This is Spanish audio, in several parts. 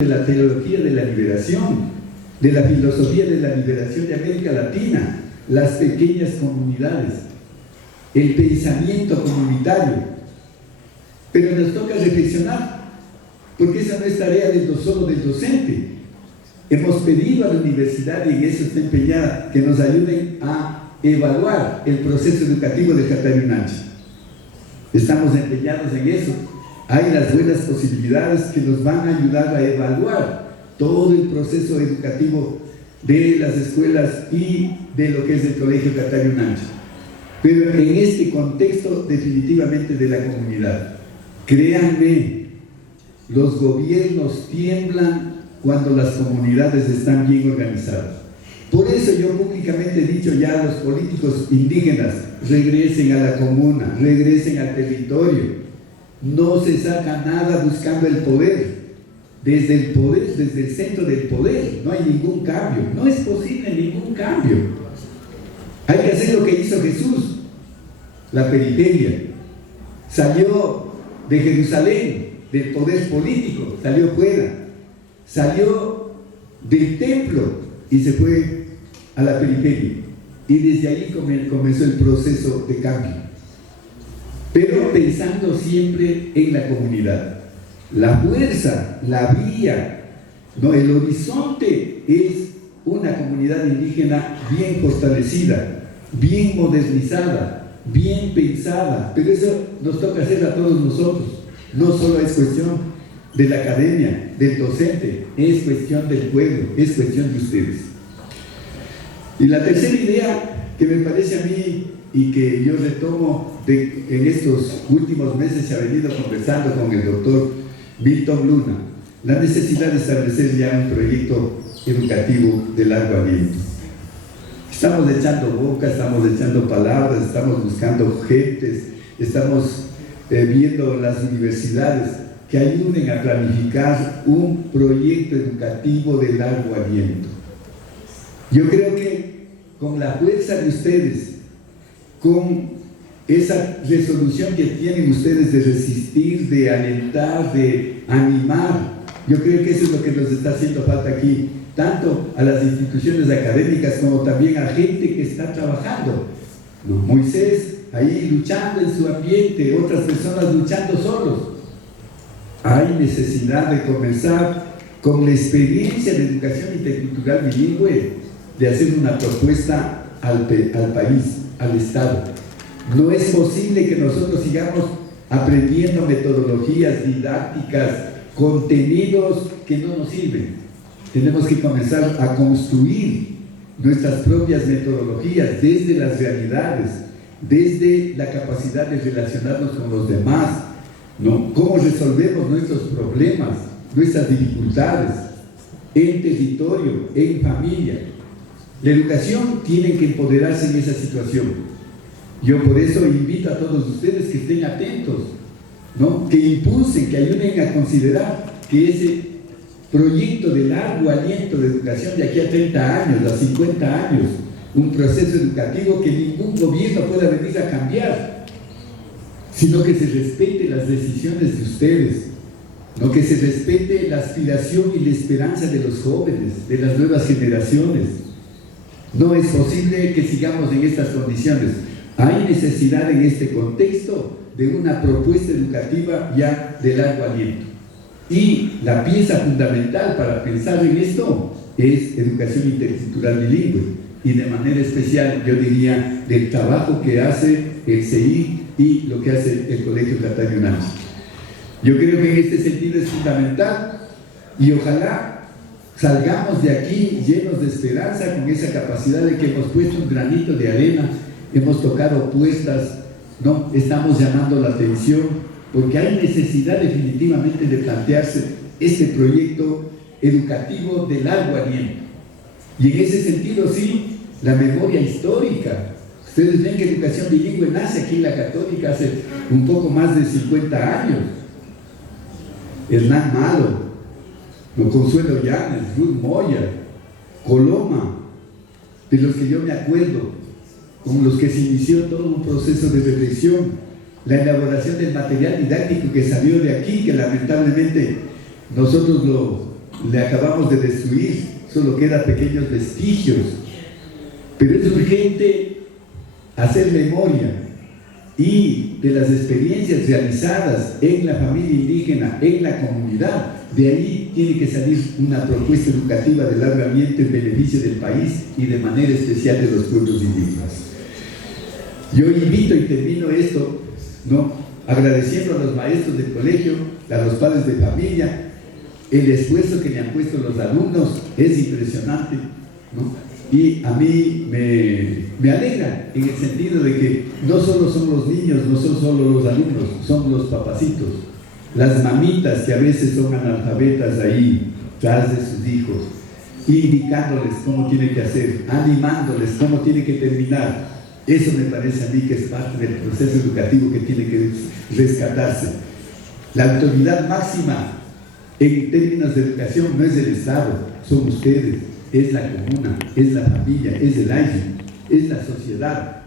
de la teología de la liberación, de la filosofía de la liberación de América Latina, las pequeñas comunidades, el pensamiento comunitario. Pero nos toca reflexionar, porque esa no es tarea solo del docente. Hemos pedido a la universidad, y en eso está empeñada, que nos ayuden a evaluar el proceso educativo de Catarinanchi. Estamos empeñados en eso. Hay las buenas posibilidades que nos van a ayudar a evaluar todo el proceso educativo de las escuelas y de lo que es el Colegio Catarinanchi. Pero en este contexto definitivamente de la comunidad, créanme, los gobiernos tiemblan cuando las comunidades están bien organizadas. Por eso yo públicamente he dicho ya a los políticos indígenas: regresen a la comuna, regresen al territorio. No se saca nada buscando el poder. Desde el centro del poder, no hay ningún cambio. No es posible ningún cambio. Hay que hacer lo que hizo Jesús. La periferia. Salió de Jerusalén, del poder político, salió fuera. Salió del templo y se fue a la periferia. Y desde ahí comenzó el proceso de cambio. Pero pensando siempre en la comunidad. La fuerza, la vía, ¿no? El horizonte es una comunidad indígena bien fortalecida, bien modernizada, bien pensada. Pero eso nos toca hacer a todos nosotros. No solo es cuestión de la academia, del docente, es cuestión del pueblo, es cuestión de ustedes. Y la tercera idea que me parece a mí y que yo retomo en estos últimos meses, se ha venido conversando con el doctor Milton Luna, la necesidad de establecer ya un proyecto educativo de largo aliento. Estamos echando boca, estamos echando palabras, estamos buscando gentes, estamos viendo las universidades que ayuden a planificar un proyecto educativo de largo aliento. Yo creo que con la fuerza de ustedes, con esa resolución que tienen ustedes de resistir, de alentar, de animar, yo creo que eso es lo que nos está haciendo falta aquí, tanto a las instituciones académicas como también a gente que está trabajando, ¿no? Moisés ahí luchando en su ambiente, otras personas luchando solos. Hay necesidad de comenzar con la experiencia de educación intercultural bilingüe, de hacer una propuesta al país, al Estado. No es posible que nosotros sigamos aprendiendo metodologías didácticas, contenidos que no nos sirven. Tenemos que comenzar a construir nuestras propias metodologías desde las realidades, desde la capacidad de relacionarnos con los demás, ¿no? Cómo resolvemos nuestros problemas, nuestras dificultades en territorio, en familia. La educación tiene que empoderarse en esa situación. Yo por eso invito a todos ustedes que estén atentos, ¿no? Que impulsen, que ayuden a considerar que ese proyecto de largo aliento de educación de aquí a 30 años, a 50 años, un proceso educativo que ningún gobierno pueda venir a cambiar, sino que se respete las decisiones de ustedes, ¿no? Que se respete la aspiración y la esperanza de los jóvenes, de las nuevas generaciones. No es posible que sigamos en estas condiciones. Hay necesidad en este contexto de una propuesta educativa ya de largo aliento. Y la pieza fundamental para pensar en esto es educación intercultural bilingüe. Y de manera especial, yo diría, del trabajo que hace el CEI y lo que hace el Colegio Catarinanchi. Yo creo que en este sentido es fundamental y ojalá salgamos de aquí llenos de esperanza, con esa capacidad de que hemos puesto un granito de arena, hemos tocado puestas, ¿no? Estamos llamando la atención, porque hay necesidad definitivamente de plantearse este proyecto educativo de largo aliento. Y en ese sentido, sí, la memoria histórica. Ustedes ven que educación bilingüe nace aquí en la Católica hace un poco más de 50 años. Hernán Malo, Consuelo Llanes, Ruth Moya, Coloma, de los que yo me acuerdo, con los que se inició todo un proceso de reflexión, la elaboración del material didáctico que salió de aquí, que lamentablemente nosotros lo le acabamos de destruir, solo quedan pequeños vestigios. Pero es urgente hacer memoria y de las experiencias realizadas en la familia indígena, en la comunidad. De ahí tiene que salir una propuesta educativa de largo aliento en beneficio del país y de manera especial de los pueblos indígenas. Yo invito y termino esto, ¿no?, agradeciendo a los maestros del colegio, a los padres de familia, el esfuerzo que le han puesto los alumnos es impresionante, ¿no? Y a mí me alegra en el sentido de que no solo son los niños, no son solo los alumnos, son los papacitos, las mamitas que a veces son analfabetas ahí, tras de sus hijos, indicándoles cómo tiene que hacer, animándoles cómo tiene que terminar. Eso me parece a mí que es parte del proceso educativo que tiene que rescatarse. La autoridad máxima en términos de educación no es el Estado, son ustedes, es la comuna, es la familia, es el aire, es la sociedad.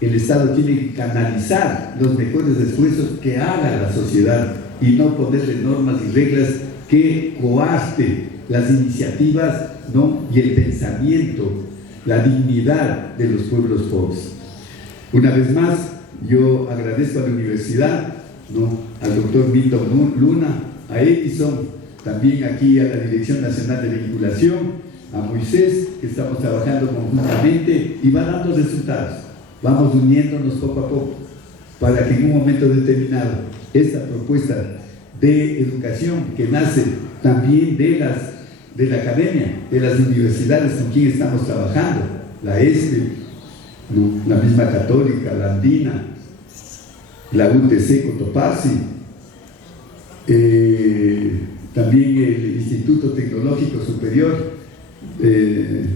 El Estado tiene que canalizar los mejores esfuerzos que haga la sociedad y no ponerle normas y reglas que coarten las iniciativas, ¿no?, y el pensamiento, la dignidad de los pueblos pobres. Una vez más, yo agradezco a la universidad, ¿no?, al doctor Milton Luna, a Edison, también aquí a la Dirección Nacional de Vinculación, a Moisés, que estamos trabajando conjuntamente y va dando resultados. Vamos uniéndonos poco a poco para que en un momento determinado esta propuesta de educación que nace también de la academia, de las universidades con quien estamos trabajando, la ESPE, ¿no?, la misma Católica, la Andina, la UTC Cotopaxi, también el Instituto Tecnológico Superior, el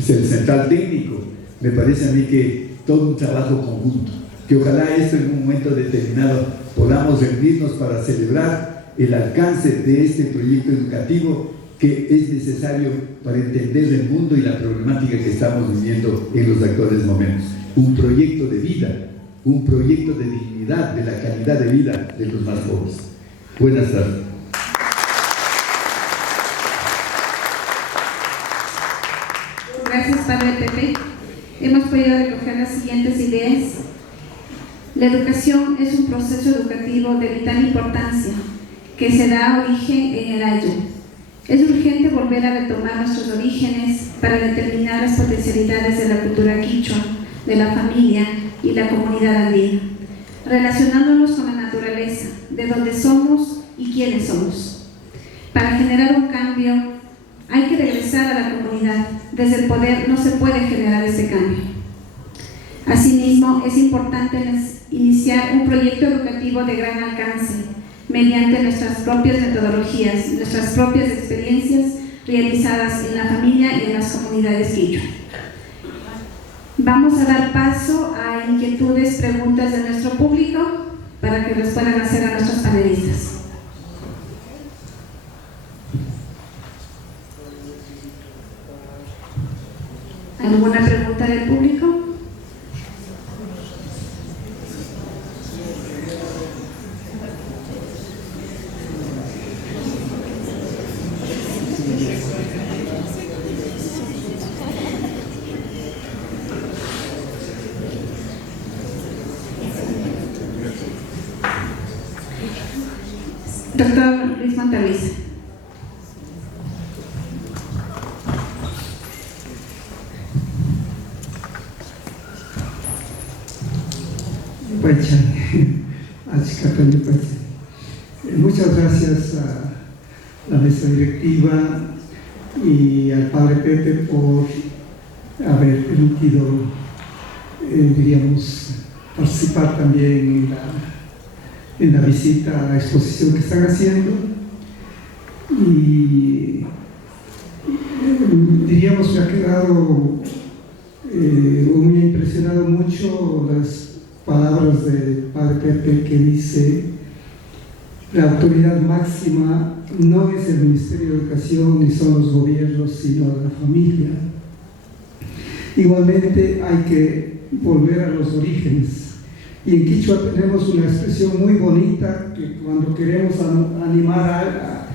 Central Técnico. Me parece a mí que todo un trabajo conjunto, que ojalá esto en un momento determinado podamos reunirnos para celebrar el alcance de este proyecto educativo que es necesario para entender el mundo y la problemática que estamos viviendo en los actuales momentos. Un proyecto de vida, un proyecto de dignidad, de la calidad de vida de los más pobres. Buenas tardes. Gracias, Padre Pepe. Hemos podido recoger las siguientes ideas. La educación es un proceso educativo de vital importancia que se da origen en el ayo. Es urgente volver a retomar nuestros orígenes para determinar las potencialidades de la cultura quichua, de la familia y la comunidad andina, relacionándonos con la naturaleza, de dónde somos y quiénes somos. Para generar un cambio hay que regresar a la comunidad. Desde el poder no se puede generar ese cambio. Asimismo, es importante iniciar un proyecto educativo de gran alcance mediante nuestras propias metodologías, nuestras propias experiencias realizadas en la familia y en las comunidades quichua. Vamos a dar paso a inquietudes, preguntas de nuestro público para que los puedan hacer a nuestros panelistas. ¿Alguna pregunta del público? Doctor Luis Montaluisa. Muchas gracias a la mesa directiva y al Padre Pepe por haber permitido, diríamos, participar también en la visita a la exposición que están haciendo. Y diríamos que ha quedado me ha impresionado mucho las palabras del Padre Pepe, que dice: la autoridad máxima no es el Ministerio de Educación ni son los gobiernos, sino la familia. Igualmente hay que volver a los orígenes. Y en Quichua tenemos una expresión muy bonita que cuando queremos animar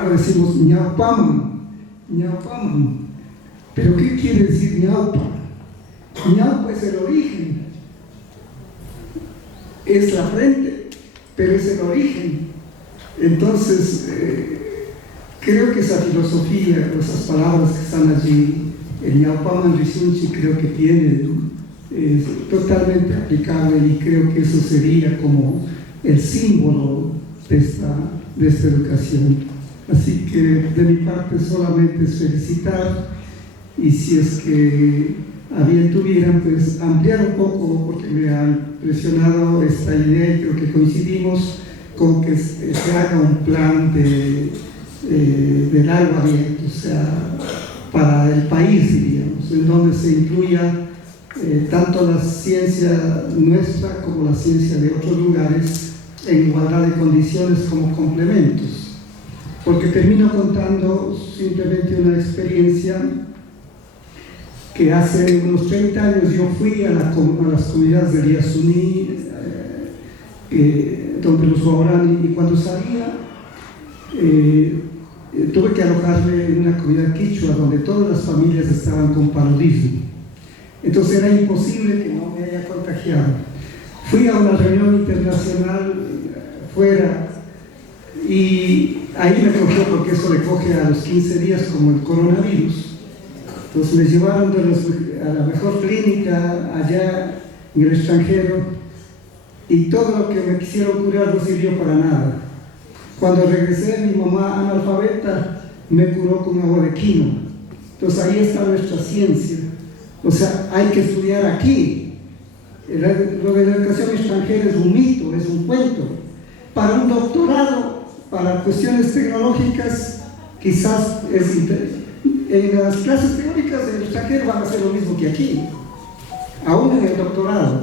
agua decimos ñaupaman, ñaupaman. Pero ¿qué quiere decir ñaupa? Ñaupa es el origen, es la frente, pero es el origen. Entonces, creo que esa filosofía, esas palabras que están allí, el ñaupaman risunchi, creo que es totalmente aplicable, y creo que eso sería como el símbolo de esta educación. Así que de mi parte solamente es felicitar, y si es que a bien tuvieran, pues ampliar un poco, porque me ha impresionado esta idea y creo que coincidimos con que se haga un plan de largo aliento, o sea, para el país, diríamos, en donde se incluya tanto la ciencia nuestra como la ciencia de otros lugares en igualdad de condiciones como complementos. Porque termino contando simplemente una experiencia que hace unos 30 años yo fui a las comunidades de Riasuní, donde los guaraní, y cuando salía tuve que alojarme en una comunidad quichua donde todas las familias estaban con paludismo. Entonces era imposible que no me haya contagiado. Fui a una reunión internacional fuera y ahí me cogió, porque eso le coge a los 15 días como el coronavirus. Entonces me llevaron a la mejor clínica allá en el extranjero, y todo lo que me quisieron curar no sirvió para nada. Cuando regresé, mi mamá analfabeta me curó con agua de quino. Entonces ahí está nuestra ciencia. O sea, hay que estudiar aquí. Lo de la educación extranjera es un mito, es un cuento. Para un doctorado, para cuestiones tecnológicas, quizás en las clases teóricas del extranjero van a ser lo mismo que aquí, aún en el doctorado.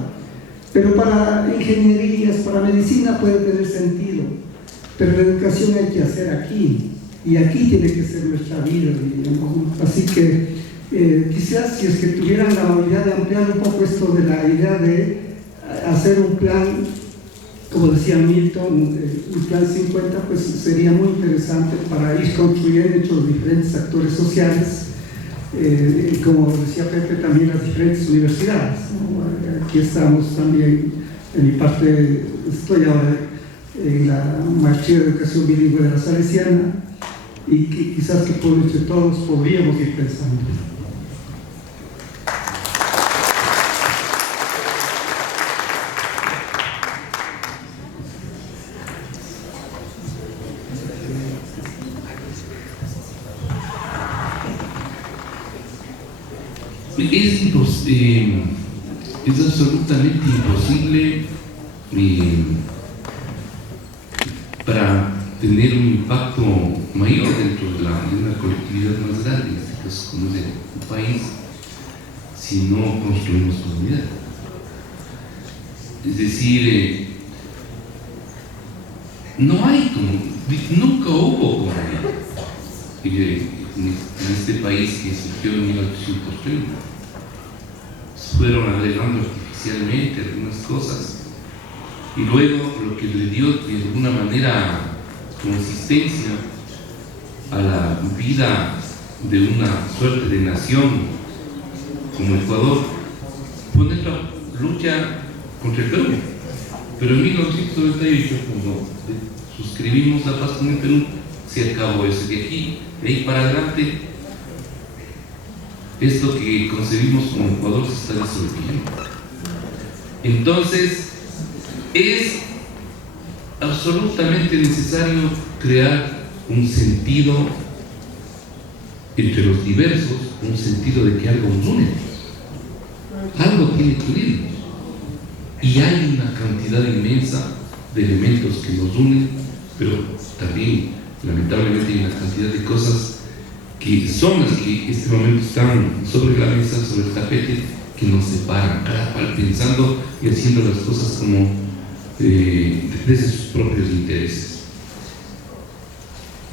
Pero para ingenierías, para medicina puede tener sentido. Pero la educación hay que hacer aquí, y aquí tiene que ser nuestra vida, digamos. Así que quizás si es que tuvieran la habilidad de ampliar un poco esto de la idea de hacer un plan, como decía Milton, un plan 50, pues sería muy interesante para ir construyendo entre los diferentes actores sociales, como decía Pepe, también las diferentes universidades, ¿no? Aquí estamos también, en mi parte, estoy ahora en la maestría de educación bilingüe de la Salesiana, y quizás que por entre todos podríamos ir pensando. Es absolutamente imposible para tener un impacto mayor dentro de una colectividad más grande, en este caso como es el país, si no construimos comunidad. Es decir, no hay nunca hubo comunidad en este país que surgió en 1830. Fueron agregando artificialmente algunas cosas, y luego lo que le dio de alguna manera consistencia a la vida de una suerte de nación como Ecuador fue nuestra lucha contra el Perú. Pero en 1998, cuando suscribimos la paz con el Perú, se acabó eso. De aquí, de ahí para adelante, esto que concebimos como Ecuador se está disolviendo. Entonces, es absolutamente necesario crear un sentido entre los diversos, un sentido de que algo nos une. Algo tiene que unirnos. Y hay una cantidad inmensa de elementos que nos unen, pero también, lamentablemente, hay una cantidad de cosas que son las que en este momento están sobre la mesa, sobre el tapete, que nos separan, cada cual pensando y haciendo las cosas como desde sus propios intereses.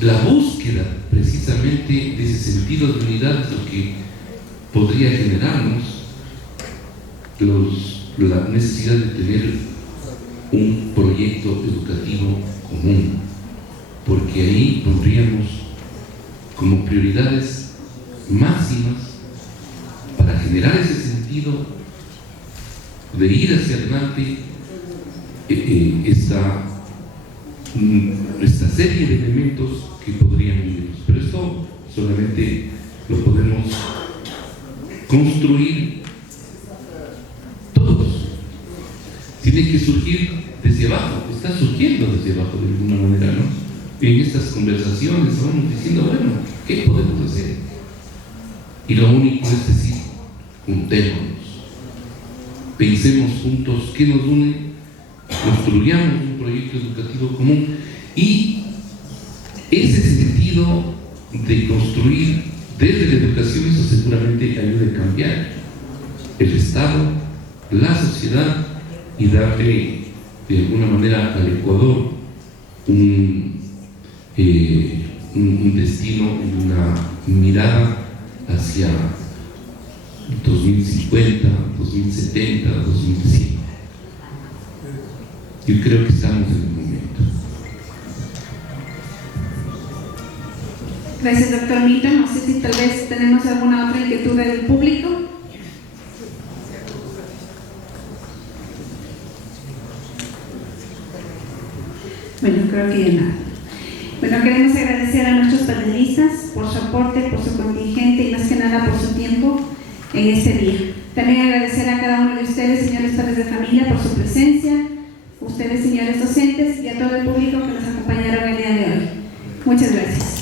La búsqueda precisamente de ese sentido de unidad es lo que podría generarnos la necesidad de tener un proyecto educativo común. porque ahí pondríamos como prioridades máximas para generar ese sentido de ir hacia adelante esta serie de elementos que podrían unirnos. Pero esto solamente lo podemos construir todos. Tiene que surgir desde abajo, está surgiendo desde abajo de alguna manera, ¿no? En estas conversaciones vamos diciendo, bueno, ¿qué podemos hacer? Y lo único es decir, juntémonos, pensemos juntos qué nos une, construyamos un proyecto educativo común, y ese sentido de construir desde la educación, eso seguramente ayuda a cambiar el Estado, la sociedad, y darle de alguna manera al Ecuador un destino y una mirada hacia 2050, 2070, 2100. Yo creo que estamos en el momento. Gracias, doctor Milton. No sé si tal vez tenemos alguna otra inquietud del público. Bueno, creo que ya nada. Bueno, queremos agradecer a nuestros panelistas por su aporte, por su contingente y más que nada por su tiempo en este día. También agradecer a cada uno de ustedes, señores padres de familia, por su presencia, ustedes, señores docentes, y a todo el público que nos acompañaron el día de hoy. Muchas gracias.